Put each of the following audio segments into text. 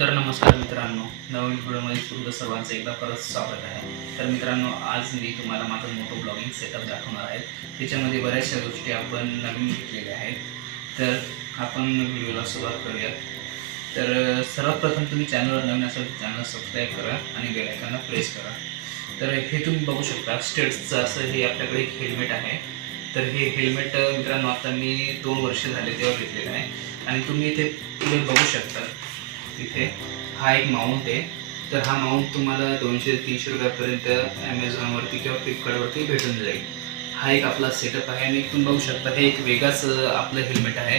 तर नमस्कार मित्रांनो, नवीन व्हिडिओमध्ये तुमचं सर्वांचं एकदा परत स्वागत आहे। तर मित्रांनो, आज मी तुम्हाला माझं मोटो ब्लॉगिंग सेटअप दाखवणार आहे। त्याच्यामध्ये बऱ्याचशा गोष्टी आपण नवीन घेतलेल्या आहेत। तर आपण व्हिडिओला सुरुवात करूया। तर सर्वात प्रथम तुम्ही चॅनलवर नवीन असाल तर चॅनल सबस्क्राईब करा आणि बेल आयकॉनला प्रेस करा। तर हे तुम्ही बघू शकता, स्टेट्सचं असं हे आपल्याकडे एक हेल्मेट आहे। तर हे हेल्मेट मित्रांनो आता मी 2 वर्ष झाले तेव्हा घेतलेलं आहे आणि तुम्ही इथे पुढे बघू शकता। इथे हा एक माउंट आहे। तर हा माउंट तुम्हाला 200-300 रुपयापर्यंत ॲमेझॉनवरती किंवा फ्लिपकार्टवरती भेटून जाईल। हा एक आपला सेटअप आहे आणि तुम्ही बघू शकता हे एक वेगळाच आपलं हेल्मेट आहे।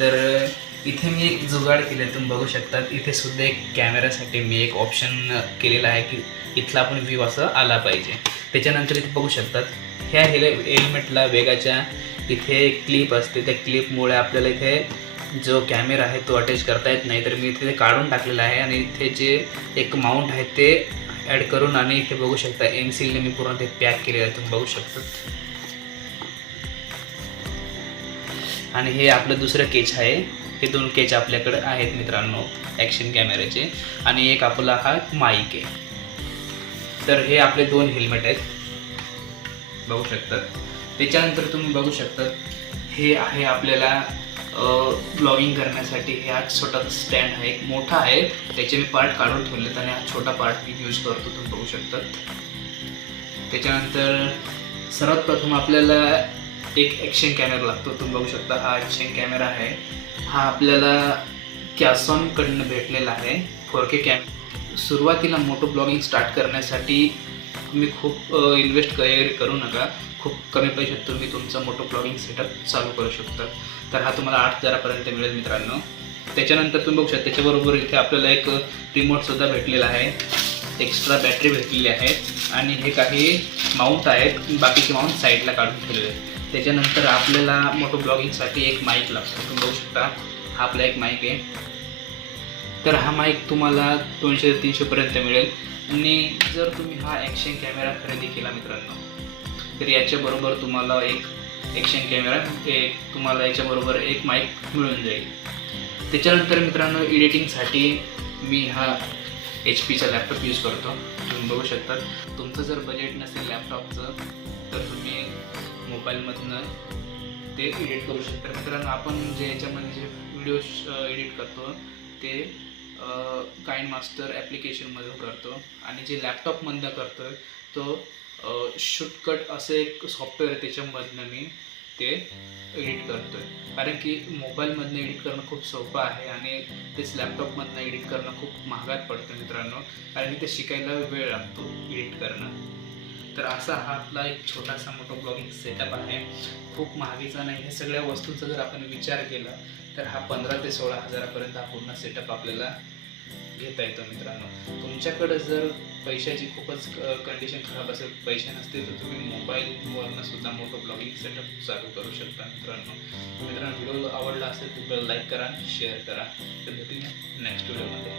तर इथे मी एक जुगाड केलं आहे, तुम्ही बघू शकता। इथे सुद्धा एक कॅमेरासाठी मी एक ऑप्शन केलेला आहे की इथला आपण व्ह्यू असा आला पाहिजे। त्याच्यानंतर इथे बघू शकतात ह्या हेल्मेटला वेगाच्या इथे एक क्लिप असते, त्या क्लिपमुळे आपल्याला इथे जो कॅमेरा आहे तो अटॅच करता येत नाही। तर मी इथे काढून टाकलेला आहे आणि इथे जे एक माउंट आहे ते ॲड करून आणि इथे बघू शकता एमसीलने मी पूर्ण ते पॅक केलेलं आहे, तुम्ही बघू शकता। आणि हे आपलं दुसरं केच आहे। हे 2 केच आपल्याकडे आहेत मित्रांनो ॲक्शन कॅमेऱ्याचे, आणि एक आपला हा माईक आहे। तर हे आपले 2 हेल्मेट आहेत, बघू शकतात। त्याच्यानंतर तुम्ही बघू शकता हे आहे आपल्याला ब्लॉगिंग करण्यासाठी हा छोटा स्टँड आहे, एक मोठा आहे, त्याचे मी पार्ट काढून ठेवलेत आणि हा छोटा पार्ट मी यूज करतो, तुम्ही बघू शकता। त्याच्यानंतर सर्वात प्रथम आपल्याला एक ॲक्शन कॅमेरा लागतो, तुम्ही बघू शकता। हा ॲक्शन कॅमेरा आहे, हा आपल्याला कॅसॉनकडनं भेटलेला आहे 4K कॅमेरा। सुरुवातीला मोटो ब्लॉगिंग स्टार्ट करण्यासाठी तुम्ही खूप इन्व्हेस्ट करू नका, खूप कमी पैशात तुम्ही तुमचा मोटो ब्लॉगिंग सेटअप चालू करू शकता। तर हा तुम्हाला 8,000पर्यंत मिळेल मित्रांनो। त्याच्यानंतर तुम्ही बघू शकता त्याच्याबरोबर इथे आपल्याला एक रिमोटसुद्धा भेटलेला आहे, एक्स्ट्रा बॅटरी भेटलेली आहे आणि हे काही माउंट आहेत, बाकीचे माउंट साईडला काढून ठेवलेले आहेत। त्याच्यानंतर आपल्याला मोटो ब्लॉगिंगसाठी एक माईक लागतो, तुम्ही बघू शकता। हा आपला एक माईक आहे। तर हा माईक तुम्हाला 200-300पर्यंत मिळेल। आणि जर तुम्ही हा ॲक्शन कॅमेरा खरेदी केला मित्रांनो, तर याच्याबरोबर तुम्हाला एक ॲक्शन कॅमेरा तुम्हाला याच्याबरोबर एक माईक मिळून जाईल। त्याच्यानंतर मित्रांनो एडिटिंगसाठी मी हा HP चा लॅपटॉप यूज करतो, तुम्ही बघू शकता। तुमचं जर बजेट नसेल लॅपटॉपचं तर तुम्ही मोबाईलमधनं ते एडिट करू शकता मित्रांनो। आपण जे याच्यामध्ये जे व्हिडिओ एडिट करतो ते काइनमास्टर ॲप्लिकेशनमधून करतो, आणि जे लॅपटॉपमधनं करतो तो शूटकट असं एक सॉफ्टवेअर आहे, त्याच्यामधनं मी ते एडिट करतो आहे। कारण की मोबाईलमधनं एडिट करणं खूप सोपं आहे आणि तेच लॅपटॉपमधनं एडिट करणं खूप महागात पडतं मित्रांनो, कारण की ते शिकायला वेळ लागतो एडिट करणं। तर असा हा आपला एक छोटासा मोठा ब्लॉगिंग सेटअप आहे, खूप महागीचा नाही। हे सगळ्या वस्तूंचा जर आपण विचार केला तर हा 15,000 ते 16,000पर्यंत हा पूर्ण सेटअप आपल्याला घेता येतो मित्रांनो। तुमच्याकडे जर पैशाची खूपच कंडिशन खराब असेल, पैसे नसतील, तर तुम्ही मोबाईलवरनं सुद्धा मोठं ब्लॉगिंग सेटअप चालू करू शकता मित्रांनो। व्हिडिओ आवडला असेल तर लाईक करा, शेअर करा। तर भेटूया नेक्स्ट व्हिडिओमध्ये।